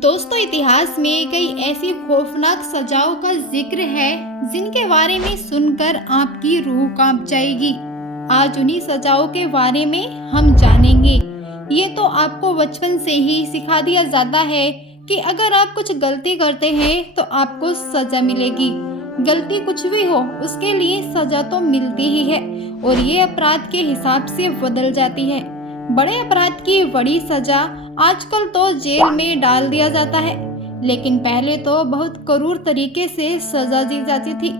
दोस्तों, इतिहास में कई ऐसी खौफनाक सजाओं का जिक्र है जिनके बारे में सुनकर आपकी रूह कांप जाएगी। आज उन्हीं सजाओं के बारे में हम जानेंगे। ये तो आपको बचपन से ही सिखा दिया जाता है कि अगर आप कुछ गलती करते हैं तो आपको सजा मिलेगी। गलती कुछ भी हो, उसके लिए सजा तो मिलती ही है और ये अपराध के हिसाब से बदल जाती है। बड़े अपराध की बड़ी सजा आजकल तो जेल में डाल दिया जाता है, लेकिन पहले तो बहुत क्रूर तरीके से सजा दी जाती थी,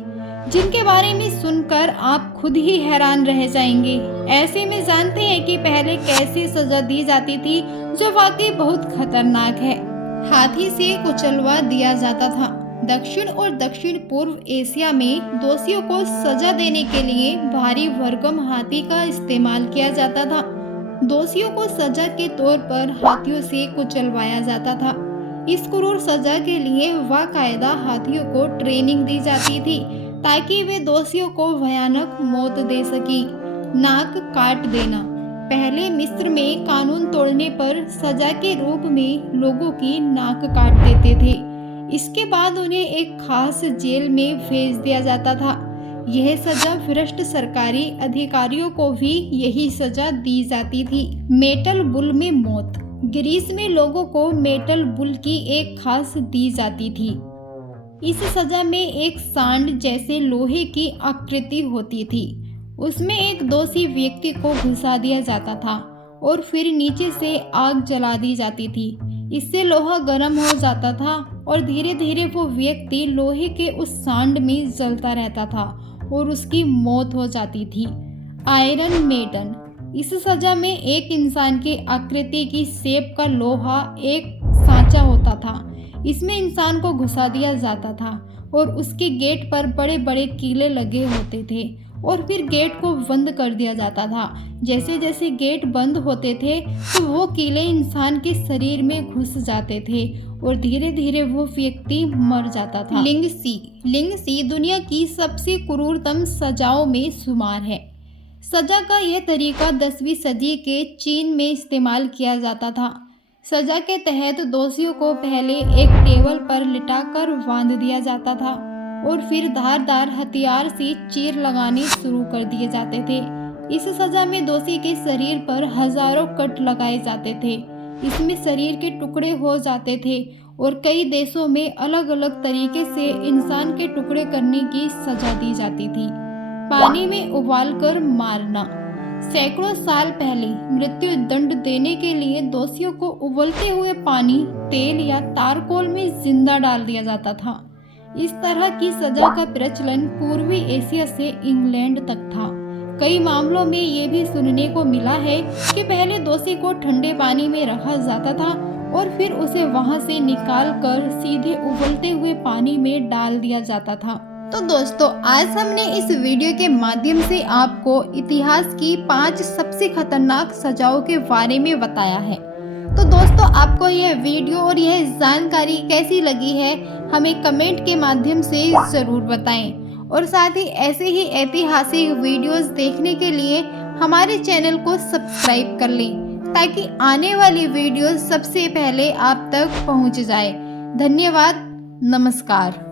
जिनके बारे में सुनकर आप खुद ही हैरान रह जाएंगे। ऐसे में जानते हैं कि पहले कैसे सजा दी जाती थी, जो वाकई बहुत खतरनाक है। हाथी से कुचलवा दिया जाता था। दक्षिण और दक्षिण पूर्व एशिया में दोषियों को सजा देने के लिए भारी भरकम हाथी का इस्तेमाल किया जाता था। दोषियों को सजा के तौर पर हाथियों से कुचलवाया जाता था। इस क्रूर सजा के लिए बाकायदा हाथियों को ट्रेनिंग दी जाती थी ताकि वे दोषियों को भयानक मौत दे सकें। नाक काट देना। पहले मिस्र में कानून तोड़ने पर सजा के रूप में लोगों की नाक काट देते थे। इसके बाद उन्हें एक खास जेल में भेज दिया जाता था। यह सजा भ्रष्ट सरकारी अधिकारियों को भी यही सजा दी जाती थी। मेटल बुल में मौत। ग्रीस में लोगों को मेटल बुल की एक खास दी जाती थी। इस सजा में एक सांड जैसे लोहे की आकृति होती थी। उसमें एक दोषी व्यक्ति को घुसा दिया जाता था और फिर नीचे से आग जला दी जाती थी। इससे लोहा गर्म हो जाता था और धीरे धीरे वो व्यक्ति लोहे के उस सांड में जलता रहता था और उसकी मौत हो जाती थी। Iron maiden. इस सजा में एक इंसान की आकृति की शेप का लोहा एक सांचा होता था। इसमें इंसान को घुसा दिया जाता था और उसके गेट पर बड़े बड़े कीले लगे होते थे और फिर गेट को बंद कर दिया जाता था। जैसे जैसे गेट बंद होते थे तो वो कीले इंसान के शरीर में घुस जाते थे और धीरे धीरे वो व्यक्ति मर जाता था। लिंग सी दुनिया की सबसे क्रूरतम सजाओं में शुमार है। सजा का यह तरीका 10वीं सदी के चीन में इस्तेमाल किया जाता था। सजा के तहत दोषियों को पहले एक टेबल पर लिटाकर बांध दिया जाता था और फिर धारदार हथियार से चीर लगाने शुरू कर दिए जाते थे। इस सजा में दोषी के शरीर पर हजारों कट लगाए जाते थे। इसमें शरीर के टुकड़े हो जाते थे और कई देशों में अलग अलग तरीके से इंसान के टुकड़े करने की सजा दी जाती थी। पानी में उबालकर मारना। सैकड़ों साल पहले मृत्यु दंड देने के लिए दोषियों को उबलते हुए पानी, तेल या तारकोल में जिंदा डाल दिया जाता था। इस तरह की सजा का प्रचलन पूर्वी एशिया से इंग्लैंड तक था। कई मामलों में ये भी सुनने को मिला है कि पहले दोषी को ठंडे पानी में रखा जाता था और फिर उसे वहां से निकालकर सीधे उबलते हुए पानी में डाल दिया जाता था। तो दोस्तों, आज हमने इस वीडियो के माध्यम से आपको इतिहास की 5 सबसे खतरनाक सजाओं के बारे में बताया है। तो दोस्तों, आपको यह वीडियो और यह जानकारी कैसी लगी है, हमें कमेंट के माध्यम से ज़रूर बताएं और साथ ही ऐसे ही ऐतिहासिक वीडियोस देखने के लिए हमारे चैनल को सब्सक्राइब कर लें ताकि आने वाली वीडियो सबसे पहले आप तक पहुंच जाए। धन्यवाद। नमस्कार।